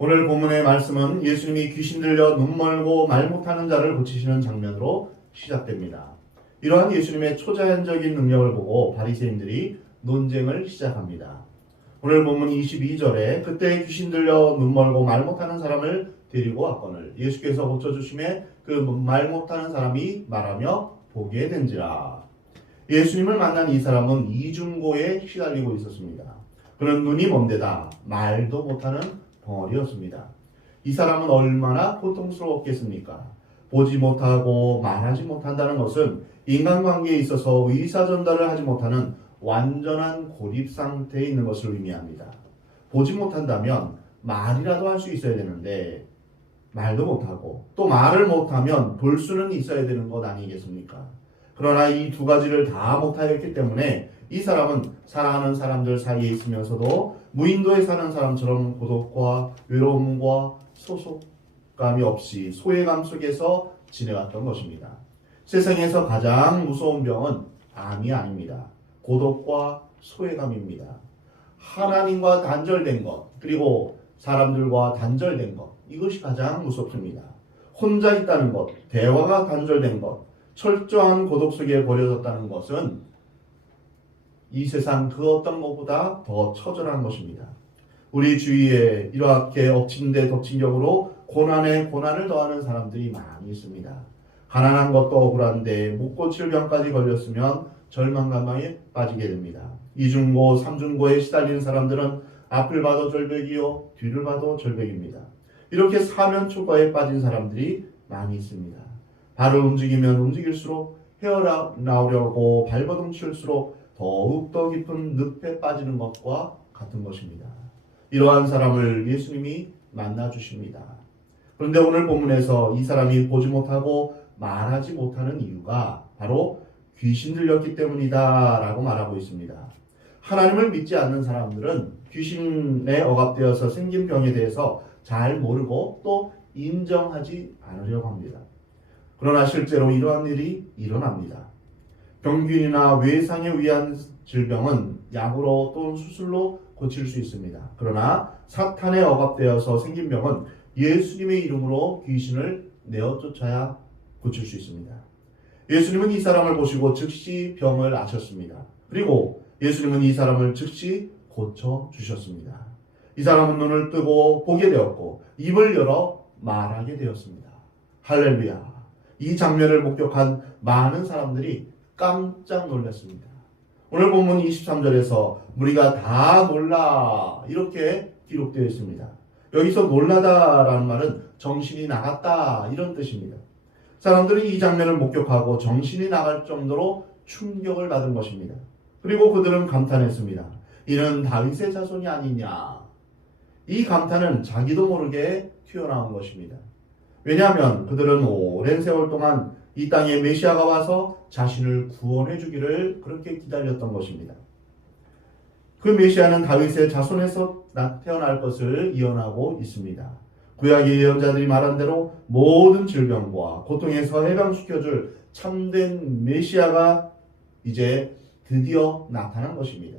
오늘 본문의 말씀은 예수님이 귀신 들려 눈 멀고 말 못하는 자를 고치시는 장면으로 시작됩니다. 이러한 예수님의 초자연적인 능력을 보고 바리새인들이 논쟁을 시작합니다. 오늘 본문 22절에 그때 귀신 들려 눈 멀고 말 못하는 사람을 데리고 왔거늘 예수께서 고쳐주심에 그 말 못하는 사람이 말하며 보게 된지라. 예수님을 만난 이 사람은 이중고에 시달리고 있었습니다. 그는 눈이 먼데다 말도 못하는 벙어리였습니다. 이 사람은 얼마나 고통스러웠겠습니까? 보지 못하고 말하지 못한다는 것은 인간관계에 있어서 의사전달을 하지 못하는 완전한 고립 상태에 있는 것을 의미합니다. 보지 못한다면 말이라도 할 수 있어야 되는데 말도 못하고 또 말을 못하면 볼 수는 있어야 되는 것 아니겠습니까? 그러나 이 두 가지를 다 못하였기 때문에 이 사람은 사랑하는 사람들 사이에 있으면서도 무인도에 사는 사람처럼 고독과 외로움과 소속감이 없이 소외감 속에서 지내왔던 것입니다. 세상에서 가장 무서운 병은 암이 아닙니다. 고독과 소외감입니다. 하나님과 단절된 것, 그리고 사람들과 단절된 것, 이것이 가장 무섭습니다. 혼자 있다는 것, 대화가 단절된 것, 철저한 고독 속에 버려졌다는 것은 이 세상 그 어떤 것보다 더 처절한 것입니다. 우리 주위에 이렇게 엎친 데 덮친 격으로 고난에 고난을 더하는 사람들이 많이 있습니다. 가난한 것도 억울한데 못 고칠 병까지 걸렸으면 절망감에 빠지게 됩니다. 이중고, 삼중고에 시달리는 사람들은 앞을 봐도 절벽이요 뒤를 봐도 절벽입니다. 이렇게 사면초가에 빠진 사람들이 많이 있습니다. 발을 움직이면 움직일수록 헤어나오려고 발버둥 칠수록 더욱더 깊은 늪에 빠지는 것과 같은 것입니다. 이러한 사람을 예수님이 만나주십니다. 그런데 오늘 본문에서 이 사람이 보지 못하고 말하지 못하는 이유가 바로 귀신 들렸기 때문이다 라고 말하고 있습니다. 하나님을 믿지 않는 사람들은 귀신에 억압되어서 생긴 병에 대해서 잘 모르고 또 인정하지 않으려고 합니다. 그러나 실제로 이러한 일이 일어납니다. 병균이나 외상에 의한 질병은 약으로 또는 수술로 고칠 수 있습니다. 그러나 사탄에 억압되어서 생긴 병은 예수님의 이름으로 귀신을 내어쫓아야 고칠 수 있습니다. 예수님은 이 사람을 보시고 즉시 병을 아셨습니다. 그리고 예수님은 이 사람을 즉시 고쳐주셨습니다. 이 사람은 눈을 뜨고 보게 되었고 입을 열어 말하게 되었습니다. 할렐루야. 이 장면을 목격한 많은 사람들이 깜짝 놀랐습니다. 오늘 본문 23절에서 우리가 다 놀라 이렇게 기록되어 있습니다. 여기서 놀라다라는 말은 정신이 나갔다 이런 뜻입니다. 사람들이 이 장면을 목격하고 정신이 나갈 정도로 충격을 받은 것입니다. 그리고 그들은 감탄했습니다. 이는 다윗의 자손이 아니냐. 이 감탄은 자기도 모르게 튀어나온 것입니다. 왜냐하면 그들은 오랜 세월 동안 이 땅에 메시아가 와서 자신을 구원해 주기를 그렇게 기다렸던 것입니다. 그 메시아는 다윗의 자손에서 태어날 것을 예언하고 있습니다. 구약의 예언자들이 말한 대로 모든 질병과 고통에서 해방시켜줄 참된 메시아가 이제 드디어 나타난 것입니다.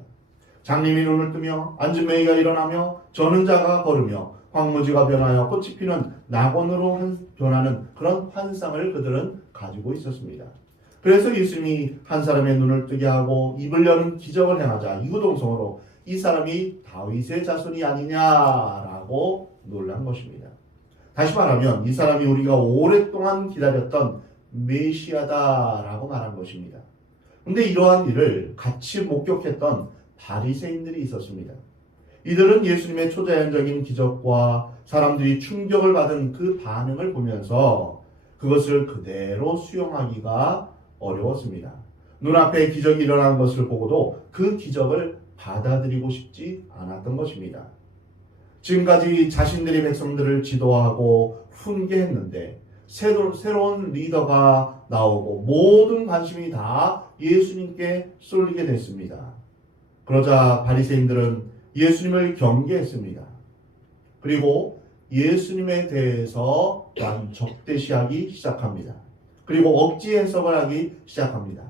장님이 눈을 뜨며 앉은 매가 일어나며 저는 자가 걸으며 황무지가 변하여 꽃이 피는 낙원으로 변하는 그런 환상을 그들은 가지고 있었습니다. 그래서 예수님이 한 사람의 눈을 뜨게 하고 입을 여는 기적을 행하자 이구동성으로 이 사람이 다윗의 자손이 아니냐라고 놀란 것입니다. 다시 말하면 이 사람이 우리가 오랫동안 기다렸던 메시아다라고 말한 것입니다. 그런데 이러한 일을 같이 목격했던 바리새인들이 있었습니다. 이들은 예수님의 초자연적인 기적과 사람들이 충격을 받은 그 반응을 보면서 그것을 그대로 수용하기가 어려웠습니다. 눈앞에 기적이 일어난 것을 보고도 그 기적을 받아들이고 싶지 않았던 것입니다. 지금까지 자신들이 백성들을 지도하고 훈계했는데 새로운 리더가 나오고 모든 관심이 다 예수님께 쏠리게 됐습니다. 그러자 바리새인들은 예수님을 경계했습니다. 그리고 예수님에 대해서 적대시하기 시작합니다. 그리고 억지 해석을 하기 시작합니다.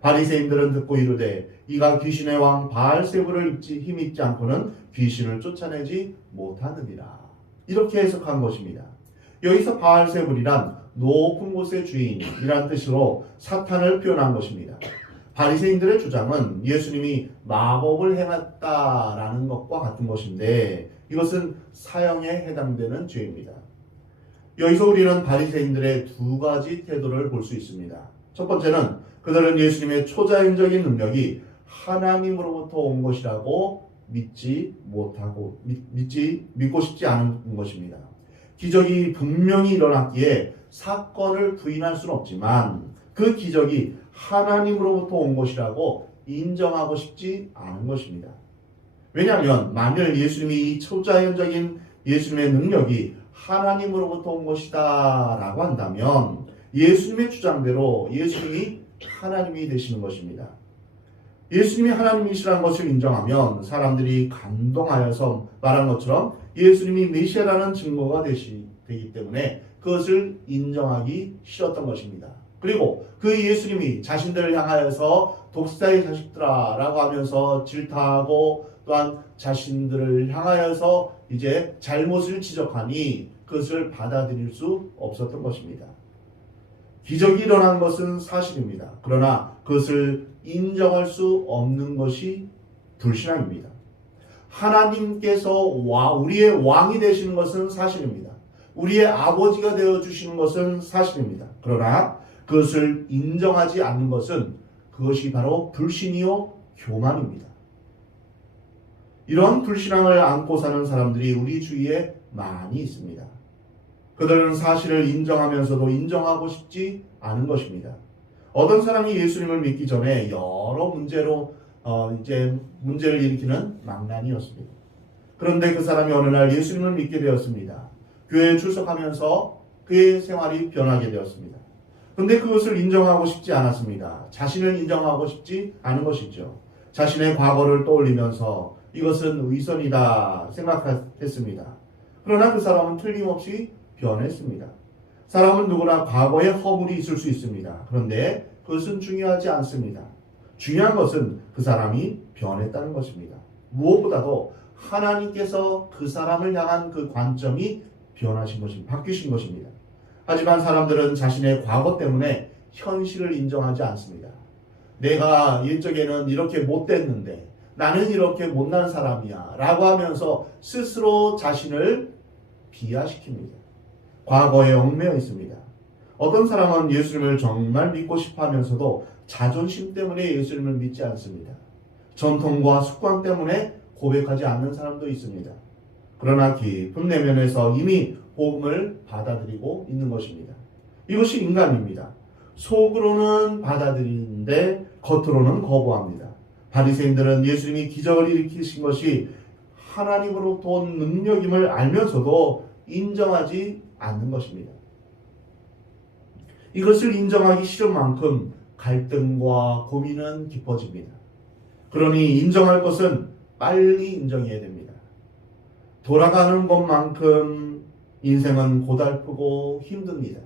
바리새인들은 듣고 이르되 이가 귀신의 왕 바알세불을 힘입지 않고는 귀신을 쫓아내지 못하느니라. 이렇게 해석한 것입니다. 여기서 바알세불이란 높은 곳의 주인이란 뜻으로 사탄을 표현한 것입니다. 바리새인들의 주장은 예수님이 마법을 행했다라는 것과 같은 것인데 이것은 사형에 해당되는 죄입니다. 여기서 우리는 바리새인들의 두 가지 태도를 볼 수 있습니다. 첫 번째는 그들은 예수님의 초자연적인 능력이 하나님으로부터 온 것이라고 믿고 싶지 않은 것입니다. 기적이 분명히 일어났기에 사건을 부인할 수는 없지만 그 기적이 하나님으로부터 온 것이라고 인정하고 싶지 않은 것입니다. 왜냐하면 만일 예수님이 이 초자연적인 예수님의 능력이 하나님으로부터 온 것이다 라고 한다면 예수님의 주장대로 예수님이 하나님이 되시는 것입니다. 예수님이 하나님이시라는 것을 인정하면 사람들이 감동하여서 말한 것처럼 예수님이 메시아라는 증거가 되기 때문에 그것을 인정하기 싫었던 것입니다. 그리고 그 예수님이 자신들을 향하여서 독사의 자식들아 라고 하면서 질타하고 또한 자신들을 향하여서 이제 잘못을 지적하니 그것을 받아들일 수 없었던 것입니다. 기적이 일어난 것은 사실입니다. 그러나 그것을 인정할 수 없는 것이 불신앙입니다. 하나님께서 우리의 왕이 되시는 것은 사실입니다. 우리의 아버지가 되어주시는 것은 사실입니다. 그러나 그것을 인정하지 않는 것은 그것이 바로 불신이요 교만입니다. 이런 불신앙을 안고 사는 사람들이 우리 주위에 많이 있습니다. 그들은 사실을 인정하면서도 인정하고 싶지 않은 것입니다. 어떤 사람이 예수님을 믿기 전에 여러 문제를 일으키는 망난이었습니다. 그런데 그 사람이 어느 날 예수님을 믿게 되었습니다. 교회에 출석하면서 그의 생활이 변하게 되었습니다. 그런데 그것을 인정하고 싶지 않았습니다. 자신을 인정하고 싶지 않은 것이죠. 자신의 과거를 떠올리면서 이것은 위선이다 생각했습니다. 그러나 그 사람은 틀림없이 변했습니다. 사람은 누구나 과거에 허물이 있을 수 있습니다. 그런데 그것은 중요하지 않습니다. 중요한 것은 그 사람이 변했다는 것입니다. 무엇보다도 하나님께서 그 사람을 향한 그 관점이 바뀌신 것입니다. 하지만 사람들은 자신의 과거 때문에 현실을 인정하지 않습니다. 내가 옛적에는 이렇게 못됐는데 나는 이렇게 못난 사람이야 라고 하면서 스스로 자신을 비하시킵니다. 과거에 얽매여 있습니다. 어떤 사람은 예수님을 정말 믿고 싶어 하면서도 자존심 때문에 예수님을 믿지 않습니다. 전통과 습관 때문에 고백하지 않는 사람도 있습니다. 그러나 깊은 내면에서 이미 복음을 받아들이고 있는 것입니다. 이것이 인간입니다. 속으로는 받아들이는데 겉으로는 거부합니다. 바리새인들은 예수님이 기적을 일으키신 것이 하나님으로부터 온 능력임을 알면서도 인정하지 않는 것입니다. 이것을 인정하기 싫은 만큼 갈등과 고민은 깊어집니다. 그러니 인정할 것은 빨리 인정해야 됩니다. 돌아가는 것만큼 인생은 고달프고 힘듭니다.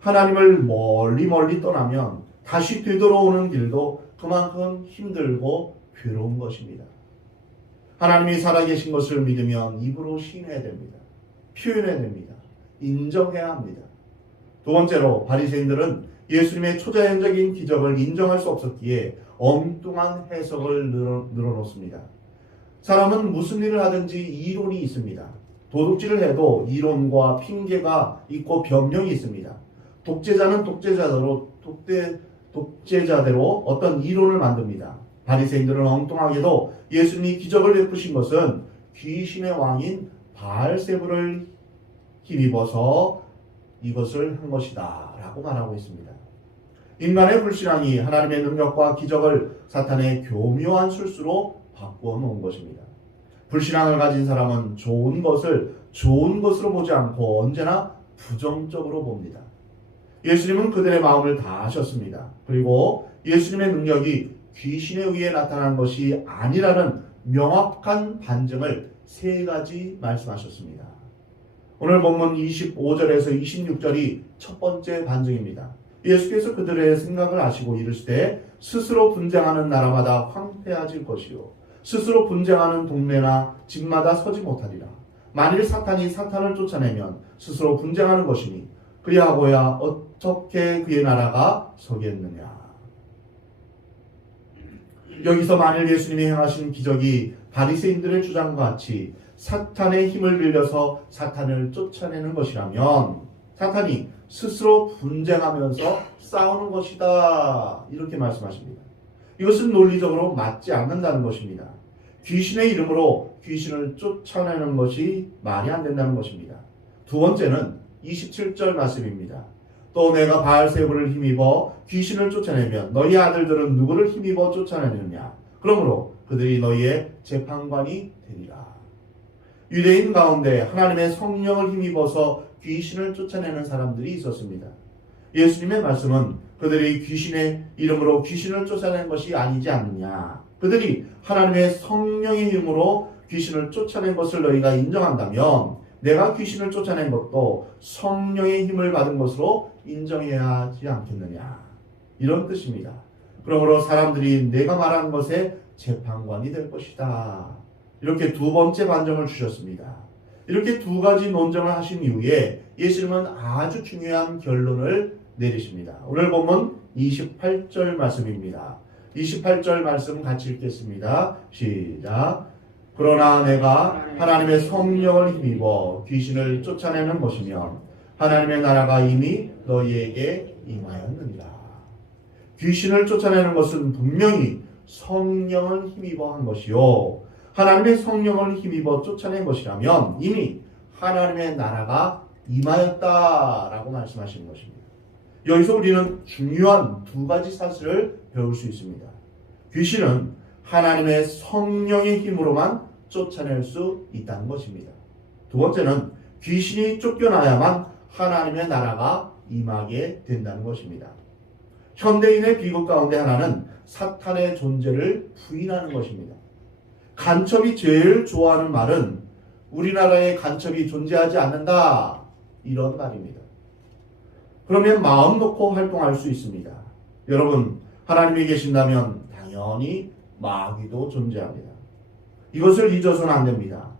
하나님을 멀리 떠나면 다시 되돌아오는 길도 그만큼 힘들고 괴로운 것입니다. 하나님이 살아계신 것을 믿으면 입으로 시인해야 됩니다. 표현해야 됩니다. 인정해야 합니다. 두 번째로 바리새인들은 예수님의 초자연적인 기적을 인정할 수 없었기에 엉뚱한 해석을 늘어놓습니다. 사람은 무슨 일을 하든지 이론이 있습니다. 도둑질을 해도 이론과 핑계가 있고 변명이 있습니다. 독재자는 독재자대로 어떤 이론을 만듭니다. 바리새인들은 엉뚱하게도 예수님이 기적을 베푸신 것은 귀신의 왕인 바알세불을 힘입어서 이것을 한 것이다 라고 말하고 있습니다. 인간의 불신앙이 하나님의 능력과 기적을 사탄의 교묘한 술수로 바꾸어 놓은 것입니다. 불신앙을 가진 사람은 좋은 것을 좋은 것으로 보지 않고 언제나 부정적으로 봅니다. 예수님은 그들의 마음을 다 아셨습니다. 그리고 예수님의 능력이 귀신에 의해 나타난 것이 아니라는 명확한 반증을 세 가지 말씀하셨습니다. 오늘 본문 25절에서 26절이 첫 번째 반증입니다. 예수께서 그들의 생각을 아시고 이르시되 스스로 분쟁하는 나라마다 황폐해질 것이요 스스로 분쟁하는 동네나 집마다 서지 못하리라. 만일 사탄이 사탄을 쫓아내면 스스로 분쟁하는 것이니 그리하고야 어떻게 그의 나라가 서겠느냐. 여기서 만일 예수님이 행하신 기적이 바리새인들의 주장과 같이 사탄의 힘을 빌려서 사탄을 쫓아내는 것이라면 사탄이 스스로 분쟁하면서 싸우는 것이다. 이렇게 말씀하십니다. 이것은 논리적으로 맞지 않는다는 것입니다. 귀신의 이름으로 귀신을 쫓아내는 것이 말이 안 된다는 것입니다. 두 번째는 27절 말씀입니다. 또 내가 바알세불을 힘입어 귀신을 쫓아내면 너희 아들들은 누구를 힘입어 쫓아내느냐. 그러므로 그들이 너희의 재판관이 되리라. 유대인 가운데 하나님의 성령을 힘입어서 귀신을 쫓아내는 사람들이 있었습니다. 예수님의 말씀은 그들이 귀신의 이름으로 귀신을 쫓아낸 것이 아니지 않느냐. 그들이 하나님의 성령의 힘으로 귀신을 쫓아낸 것을 너희가 인정한다면 내가 귀신을 쫓아낸 것도 성령의 힘을 받은 것으로 인정해야 하지 않겠느냐. 이런 뜻입니다. 그러므로 사람들이 내가 말한 것에 재판관이 될 것이다. 이렇게 두 번째 반정을 주셨습니다. 이렇게 두 가지 논정을 하신 이후에 예수님은 아주 중요한 결론을 내리십니다. 오늘 본문 28절 말씀입니다. 28절 말씀 같이 읽겠습니다. 시작. 그러나 내가 하나님의 성령을 힘입어 귀신을 쫓아내는 것이면 하나님의 나라가 이미 너희에게 임하였느니라. 귀신을 쫓아내는 것은 분명히 성령을 힘입어 한 것이요 하나님의 성령을 힘입어 쫓아낸 것이라면 이미 하나님의 나라가 임하였다라고 말씀하시는 것입니다. 여기서 우리는 중요한 두 가지 사실을 배울 수 있습니다. 귀신은 하나님의 성령의 힘으로만 쫓아낼 수 있다는 것입니다. 두 번째는 귀신이 쫓겨나야만 하나님의 나라가 임하게 된다는 것입니다. 현대인의 비극 가운데 하나는 사탄의 존재를 부인하는 것입니다. 간첩이 제일 좋아하는 말은 우리나라에 간첩이 존재하지 않는다. 이런 말입니다. 그러면 마음 놓고 활동할 수 있습니다. 여러분, 하나님이 계신다면 당연히 마귀도 존재합니다. 이것을 잊어서는 안 됩니다.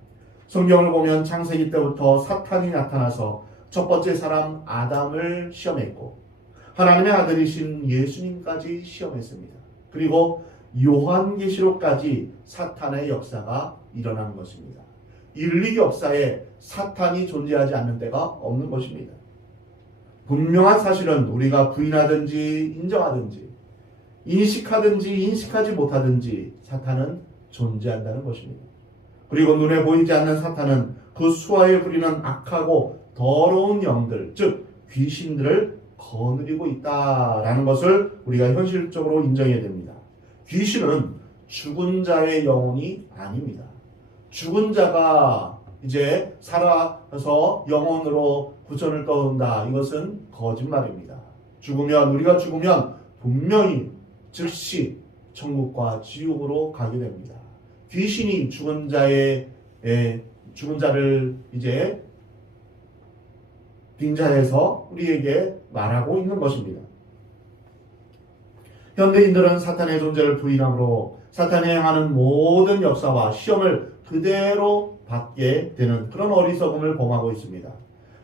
성경을 보면 창세기 때부터 사탄이 나타나서 첫 번째 사람 아담을 시험했고 하나님의 아들이신 예수님까지 시험했습니다. 그리고 요한계시록까지 사탄의 역사가 일어난 것입니다. 인류 역사에 사탄이 존재하지 않는 때가 없는 것입니다. 분명한 사실은 우리가 부인하든지 인정하든지 인식하든지 인식하지 못하든지 사탄은 존재한다는 것입니다. 그리고 눈에 보이지 않는 사탄은 그 수하에 부리는 악하고 더러운 영들, 즉 귀신들을 거느리고 있다라는 것을 우리가 현실적으로 인정해야 됩니다. 귀신은 죽은 자의 영혼이 아닙니다. 죽은 자가 이제 살아서 영혼으로 구천을 떠온다. 이것은 거짓말입니다. 우리가 죽으면 분명히 즉시 천국과 지옥으로 가게 됩니다. 귀신이 죽은 자를 이제 빙자해서 우리에게 말하고 있는 것입니다. 현대인들은 사탄의 존재를 부인함으로 사탄이 행하는 모든 역사와 시험을 그대로 받게 되는 그런 어리석음을 범하고 있습니다.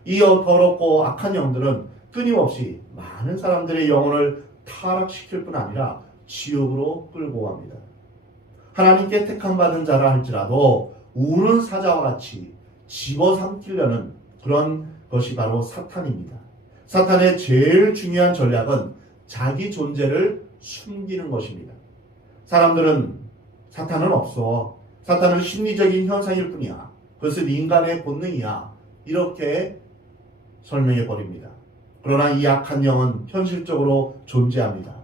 이 더럽고 악한 영들은 끊임없이 많은 사람들의 영혼을 타락시킬 뿐 아니라 지옥으로 끌고 갑니다. 하나님께 택함받은 자라 할지라도 우는 사자와 같이 집어삼키려는 그런 것이 바로 사탄입니다. 사탄의 제일 중요한 전략은 자기 존재를 숨기는 것입니다. 사람들은 사탄은 없어. 사탄은 심리적인 현상일 뿐이야. 그것은 인간의 본능이야. 이렇게 설명해 버립니다. 그러나 이 악한 영은 현실적으로 존재합니다.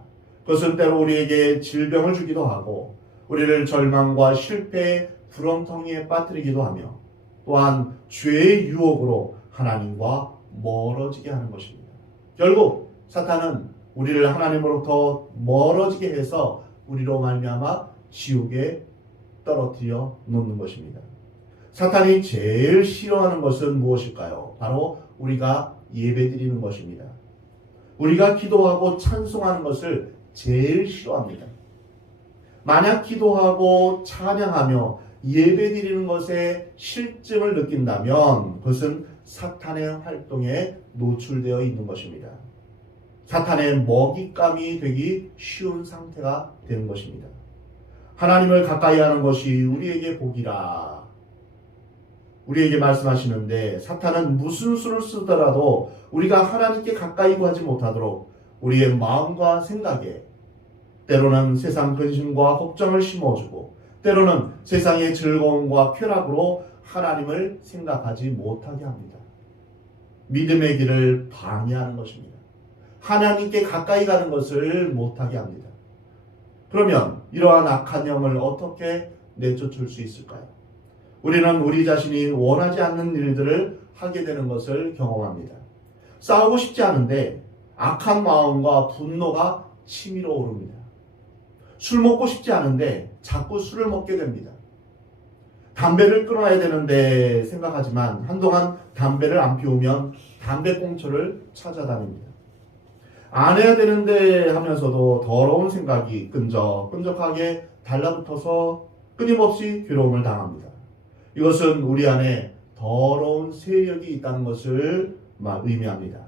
그것은 때로 우리에게 질병을 주기도 하고 우리를 절망과 실패의 구렁텅이에 빠뜨리기도 하며 또한 죄의 유혹으로 하나님과 멀어지게 하는 것입니다. 결국 사탄은 우리를 하나님으로부터 멀어지게 해서 우리로 말미암아 지옥에 떨어뜨려 놓는 것입니다. 사탄이 제일 싫어하는 것은 무엇일까요? 바로 우리가 예배드리는 것입니다. 우리가 기도하고 찬송하는 것을 제일 싫어합니다. 만약 기도하고 찬양하며 예배드리는 것에 실증을 느낀다면 그것은 사탄의 활동에 노출되어 있는 것입니다. 사탄의 먹잇감이 되기 쉬운 상태가 되는 것입니다. 하나님을 가까이 하는 것이 우리에게 복이라 우리에게 말씀하시는데, 사탄은 무슨 수를 쓰더라도 우리가 하나님께 가까이 가지 못하도록 우리의 마음과 생각에 때로는 세상 근심과 걱정을 심어주고 때로는 세상의 즐거움과 쾌락으로 하나님을 생각하지 못하게 합니다. 믿음의 길을 방해하는 것입니다. 하나님께 가까이 가는 것을 못하게 합니다. 그러면 이러한 악한 영을 어떻게 내쫓을 수 있을까요? 우리는 우리 자신이 원하지 않는 일들을 하게 되는 것을 경험합니다. 싸우고 싶지 않은데 악한 마음과 분노가 치밀어 오릅니다. 술 먹고 싶지 않은데 자꾸 술을 먹게 됩니다. 담배를 끊어야 되는데 생각하지만 한동안 담배를 안 피우면 담배꽁초를 찾아다닙니다. 안 해야 되는데 하면서도 더러운 생각이 끈적끈적하게 달라붙어서 끊임없이 괴로움을 당합니다. 이것은 우리 안에 더러운 세력이 있다는 것을 의미합니다.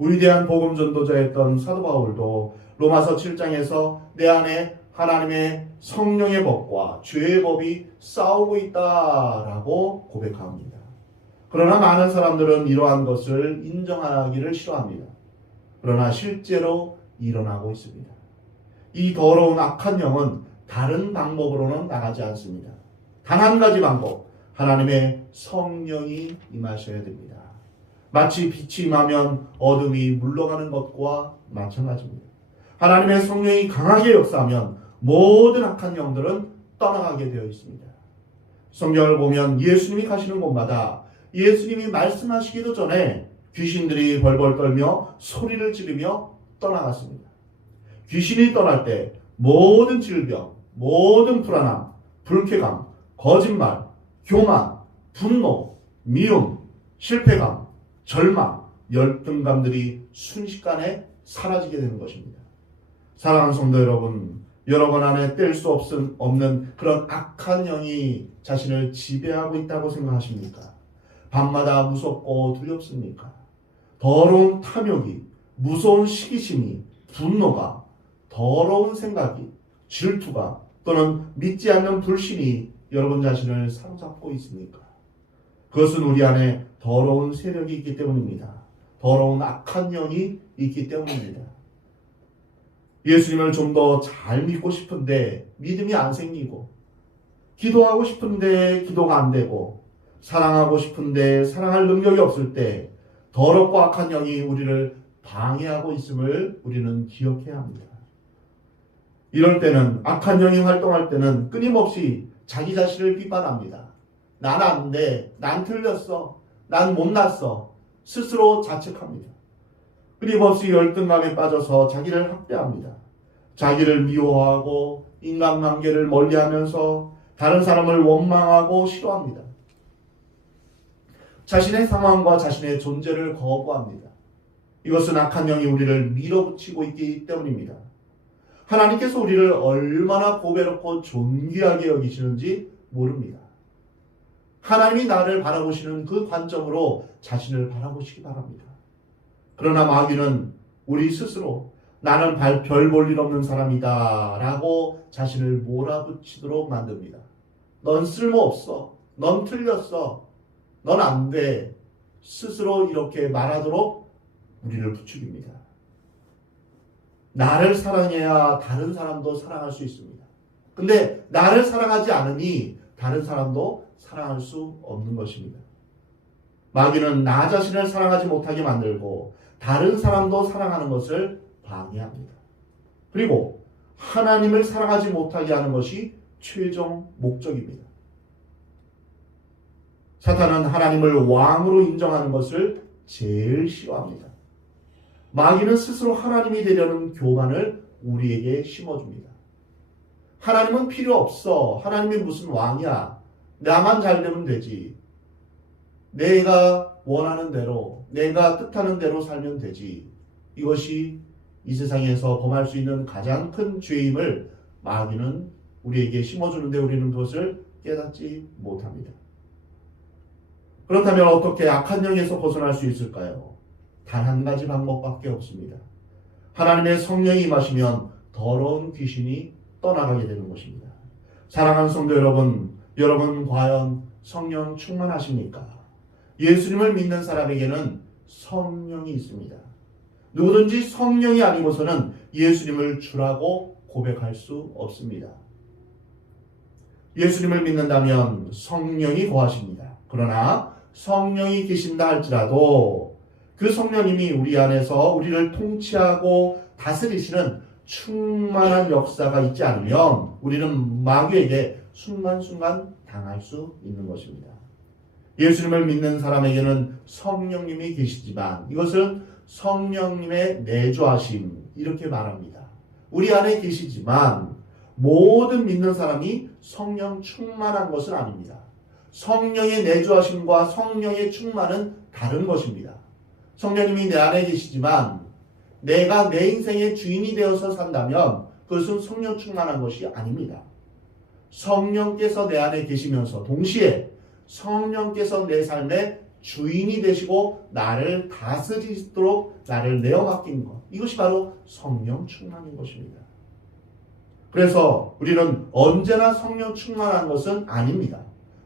위대한 복음 전도자였던 사도 바울도 로마서 7장에서 내 안에 하나님의 성령의 법과 죄의 법이 싸우고 있다라고 고백합니다. 그러나 많은 사람들은 이러한 것을 인정하기를 싫어합니다. 그러나 실제로 일어나고 있습니다. 이 더러운 악한 영은 다른 방법으로는 나가지 않습니다. 단 한 가지 방법, 하나님의 성령이 임하셔야 됩니다. 마치 빛이 임하면 어둠이 물러가는 것과 마찬가지입니다. 하나님의 성령이 강하게 역사하면 모든 악한 영들은 떠나가게 되어 있습니다. 성경을 보면 예수님이 가시는 곳마다 예수님이 말씀하시기도 전에 귀신들이 벌벌 떨며 소리를 지르며 떠나갔습니다. 귀신이 떠날 때 모든 질병, 모든 불안함, 불쾌감, 거짓말, 교만, 분노, 미움, 실패감, 절망, 열등감들이 순식간에 사라지게 되는 것입니다. 사랑하는 성도 여러분, 여러분 안에 뗄 수 없는 그런 악한 영이 자신을 지배하고 있다고 생각하십니까? 밤마다 무섭고 두렵습니까? 더러운 탐욕이, 무서운 시기심이, 분노가, 더러운 생각이, 질투가 또는 믿지 않는 불신이 여러분 자신을 사로잡고 있습니까? 그것은 우리 안에 더러운 세력이 있기 때문입니다. 더러운 악한 영이 있기 때문입니다. 예수님을 좀 더 잘 믿고 싶은데 믿음이 안 생기고, 기도하고 싶은데 기도가 안 되고, 사랑하고 싶은데 사랑할 능력이 없을 때 더럽고 악한 영이 우리를 방해하고 있음을 우리는 기억해야 합니다. 이럴 때는, 악한 영이 활동할 때는 끊임없이 자기 자신을 비판합니다. 난 안 돼, 난 틀렸어, 난 못났어, 스스로 자책합니다. 끊임없이 열등감에 빠져서 자기를 학대합니다. 자기를 미워하고 인간관계를 멀리하면서 다른 사람을 원망하고 싫어합니다. 자신의 상황과 자신의 존재를 거부합니다. 이것은 악한 영이 우리를 밀어붙이고 있기 때문입니다. 하나님께서 우리를 얼마나 보배롭고 존귀하게 여기시는지 모릅니다. 하나님이 나를 바라보시는 그 관점으로 자신을 바라보시기 바랍니다. 그러나 마귀는 우리 스스로 나는 별 볼 일 없는 사람이다 라고 자신을 몰아붙이도록 만듭니다. 넌 쓸모없어, 넌 틀렸어, 넌 안 돼, 스스로 이렇게 말하도록 우리를 부추깁니다. 나를 사랑해야 다른 사람도 사랑할 수 있습니다. 근데 나를 사랑하지 않으니 다른 사람도 사랑할 수 없는 것입니다. 마귀는 나 자신을 사랑하지 못하게 만들고 다른 사람도 사랑하는 것을 방해합니다. 그리고 하나님을 사랑하지 못하게 하는 것이 최종 목적입니다. 사탄은 하나님을 왕으로 인정하는 것을 제일 싫어합니다. 마귀는 스스로 하나님이 되려는 교만을 우리에게 심어줍니다. 하나님은 필요 없어. 하나님이 무슨 왕이야. 나만 잘 되면 되지. 내가 원하는 대로, 내가 뜻하는 대로 살면 되지. 이것이 이 세상에서 범할 수 있는 가장 큰 죄임을 마귀는 우리에게 심어주는데 우리는 그것을 깨닫지 못합니다. 그렇다면 어떻게 악한 영에서 벗어날 수 있을까요? 단 한 가지 방법밖에 없습니다. 하나님의 성령이 임하시면 더러운 귀신이 떠나가게 되는 것입니다. 사랑하는 성도 여러분, 여러분 과연 성령 충만하십니까? 예수님을 믿는 사람에게는 성령이 있습니다. 누구든지 성령이 아니고서는 예수님을 주라고 고백할 수 없습니다. 예수님을 믿는다면 성령이 거하십니다. 그러나 성령이 계신다 할지라도 그 성령님이 우리 안에서 우리를 통치하고 다스리시는 충만한 역사가 있지 않으면 우리는 마귀에게 순간순간 당할 수 있는 것입니다. 예수님을 믿는 사람에게는 성령님이 계시지만 이것은 성령님의 내주하심 이렇게 말합니다. 우리 안에 계시지만 모든 믿는 사람이 성령 충만한 것은 아닙니다. 성령의 내주하심과 성령의 충만은 다른 것입니다. 성령님이 내 안에 계시지만 내가 내 인생의 주인이 되어서 산다면 그것은 성령 충만한 것이 아닙니다. 성령께서 내 안에 계시면서 동시에 성령께서 내 삶의 주인이 되시고 나를 다스리도록 나를 내어 맡긴 것, 이것이 바로 성령 충만인 것입니다. 그래서 우리는 언제나 성령 충만한 것은 아닙니다.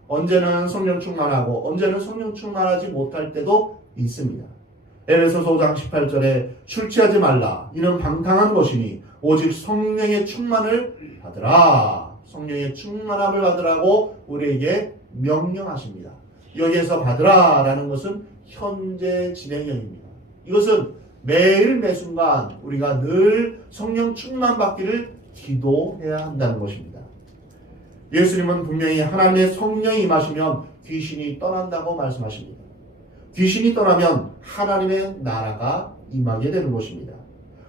언제는 성령 충만하고 언제는 성령 충만하지 못할 때도 있습니다. 에베소서 5장 18절에 술 취하지 말라 이는 방탕한 것이니 오직 성령의 충만을 받으라. 성령의 충만함을 받으라고 우리에게 명령하십니다. 여기에서 받으라라는 것은 현재 진행형입니다. 이것은 매일 매순간 우리가 늘 성령 충만 받기를 기도해야 한다는 것입니다. 예수님은 분명히 하나님의 성령이 임하시면 귀신이 떠난다고 말씀하십니다. 귀신이 떠나면 하나님의 나라가 임하게 되는 것입니다.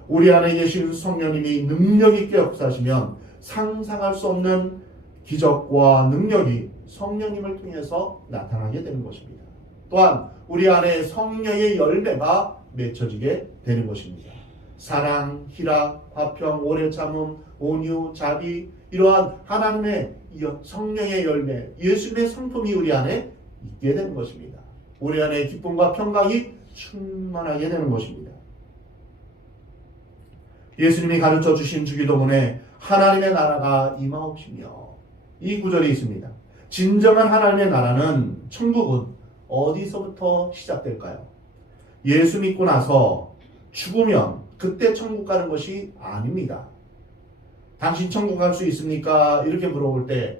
우리 안에 계신 성령님이 능력 있게 역사하시면 상상할 수 없는 기적과 능력이 성령님을 통해서 나타나게 되는 것입니다. 또한 우리 안에 성령의 열매가 맺혀지게 되는 것입니다. 사랑, 희락, 화평, 오래 참음, 온유, 자비, 이러한 하나님의 성령의 열매, 예수님의 성품이 우리 안에 있게 되는 것입니다. 우리 안에 기쁨과 평강이 충만하게 되는 것입니다. 예수님이 가르쳐 주신 주기도문에 하나님의 나라가 임하옵시며 이 구절이 있습니다. 진정한 하나님의 나라는 천국은 어디서부터 시작될까요? 예수 믿고 나서 죽으면 그때 천국 가는 것이 아닙니다. 당신 천국 갈 수 있습니까? 이렇게 물어볼 때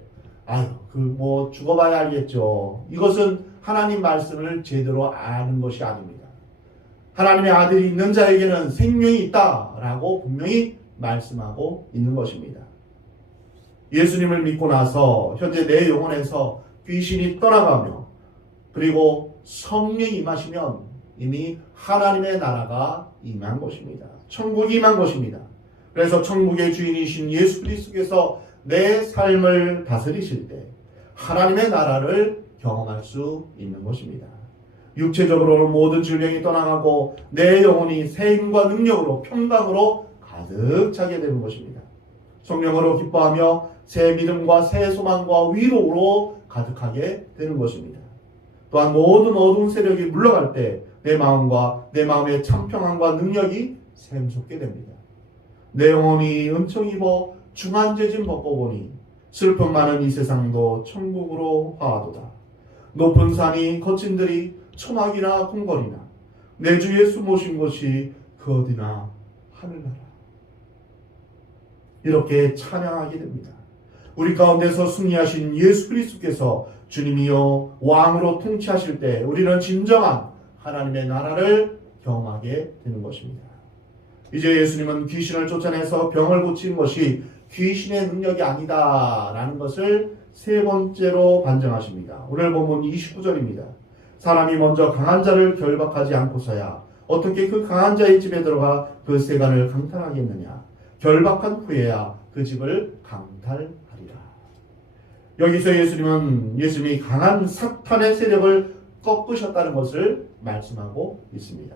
죽어봐야 알겠죠. 이것은 하나님 말씀을 제대로 아는 것이 아닙니다. 하나님의 아들이 있는 자에게는 생명이 있다라고 분명히 말씀하고 있는 것입니다. 예수님을 믿고 나서 현재 내 영혼에서 귀신이 떠나가며 그리고 성령이 임하시면 이미 하나님의 나라가 임한 것입니다. 천국이 임한 것입니다. 그래서 천국의 주인이신 예수 그리스도께서 내 삶을 다스리실 때 하나님의 나라를 경험할 수 있는 것입니다. 육체적으로는 모든 질병이 떠나가고 내 영혼이 새 힘과 능력으로 평강으로 가득 차게 되는 것입니다. 성령으로 기뻐하며 새 믿음과 새 소망과 위로로 가득하게 되는 것입니다. 또한 모든 어두운 세력이 물러갈 때 내 마음과 내 마음의 참평함과 능력이 샘솟게 됩니다. 내 영혼이 은총 입어 중한죄짐 벗고 보니 슬픔 많은 이 세상도 천국으로 화하도다. 높은 산이 거친 들이 초막이나 궁궐이나 내 주 예수 모신 곳이 그 어디나 하늘나라. 이렇게 찬양하게 됩니다. 우리 가운데서 승리하신 예수 그리스도께서 주님이여 왕으로 통치하실 때 우리는 진정한 하나님의 나라를 경험하게 되는 것입니다. 이제 예수님은 귀신을 쫓아내서 병을 고친 것이 귀신의 능력이 아니다라는 것을 세 번째로 반증하십니다. 오늘 본문 29절입니다. 사람이 먼저 강한 자를 결박하지 않고서야 어떻게 그 강한 자의 집에 들어가 그 세간을 강탈하겠느냐. 결박한 후에야 그 집을 강탈하리라. 여기서 예수님이 강한 사탄의 세력을 꺾으셨다는 것을 말씀하고 있습니다.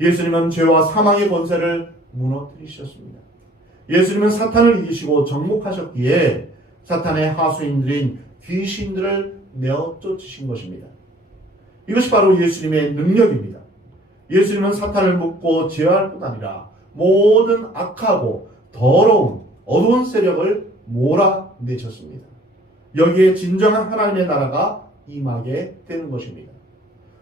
예수님은 죄와 사망의 권세를 무너뜨리셨습니다. 예수님은 사탄을 이기시고 정복하셨기에 사탄의 하수인들인 귀신들을 내어 쫓으신 것입니다. 이것이 바로 예수님의 능력입니다. 예수님은 사탄을 묶고 제어할 뿐 아니라 모든 악하고 더러운 어두운 세력을 몰아내셨습니다. 여기에 진정한 하나님의 나라가 임하게 되는 것입니다.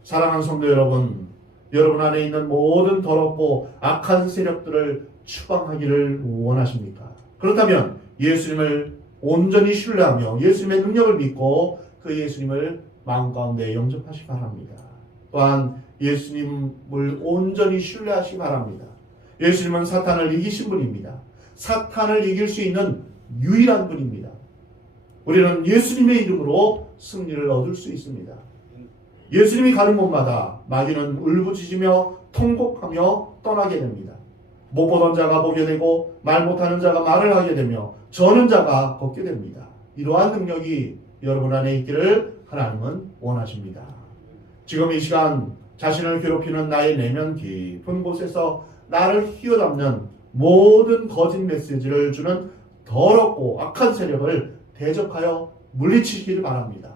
사랑하는 성도 여러분, 여러분 안에 있는 모든 더럽고 악한 세력들을 추방하기를 원하십니까? 그렇다면 예수님을 온전히 신뢰하며 예수님의 능력을 믿고 그 예수님을 마음 가운데 영접하시기 바랍니다. 또한 예수님을 온전히 신뢰하시기 바랍니다. 예수님은 사탄을 이기신 분입니다. 사탄을 이길 수 있는 유일한 분입니다. 우리는 예수님의 이름으로 승리를 얻을 수 있습니다. 예수님이 가는 곳마다 마귀는 울부짖으며 통곡하며 떠나게 됩니다. 못 보던 자가 보게 되고 말 못하는 자가 말을 하게 되며 저는 자가 걷게 됩니다. 이러한 능력이 여러분 안에 있기를 하나님은 원하십니다. 지금 이 시간 자신을 괴롭히는 나의 내면 깊은 곳에서 나를 휘어잡는 모든 거짓 메시지를 주는 더럽고 악한 세력을 대적하여 물리치기를 바랍니다.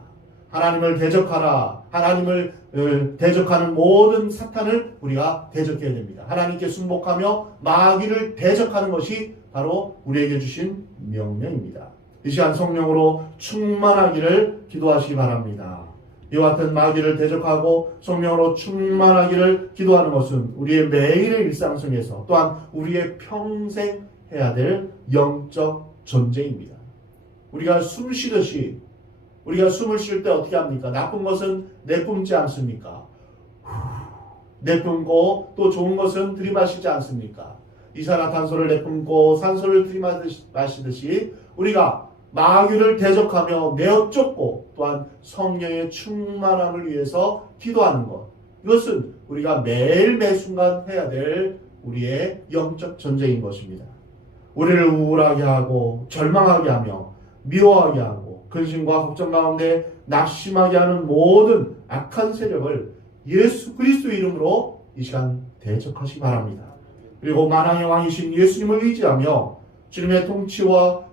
하나님을 대적하라. 하나님을 대적하는 모든 사탄을 우리가 대적해야 됩니다. 하나님께 순복하며 마귀를 대적하는 것이 바로 우리에게 주신 명령입니다. 이 시간 성령으로 충만하기를 기도하시기 바랍니다. 이와 같은 마귀를 대적하고 성령으로 충만하기를 기도하는 것은 우리의 매일의 일상 속에서 또한 우리의 평생 해야 될 영적 전쟁입니다. 우리가 숨 쉬듯이 우리가 숨을 쉴 때 어떻게 합니까? 나쁜 것은 내뿜지 않습니까? 내뿜고 또 좋은 것은 들이마시지 않습니까? 이산화탄소를 내뿜고 산소를 들이마시듯이 우리가 마귀를 대적하며 내어 쫓고 또한 성령의 충만함을 위해서 기도하는 것. 이것은 우리가 매일 매순간 해야 될 우리의 영적 전쟁인 것입니다. 우리를 우울하게 하고 절망하게 하며 미워하게 하고 근심과 걱정 가운데 낙심하게 하는 모든 악한 세력을 예수 그리스도 이름으로 이 시간 대적하시기 바랍니다. 그리고 만왕의 왕이신 예수님을 의지하며 주님의 통치와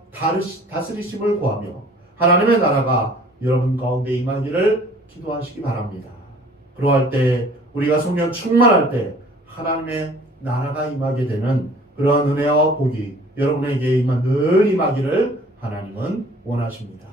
다스리심을 구하며 하나님의 나라가 여러분 가운데 임하기를 기도하시기 바랍니다. 그러할 때 우리가 성령 충만할 때 하나님의 나라가 임하게 되는 그러한 은혜와 복이 여러분에게 늘 임하기를 하나님은 원하십니다.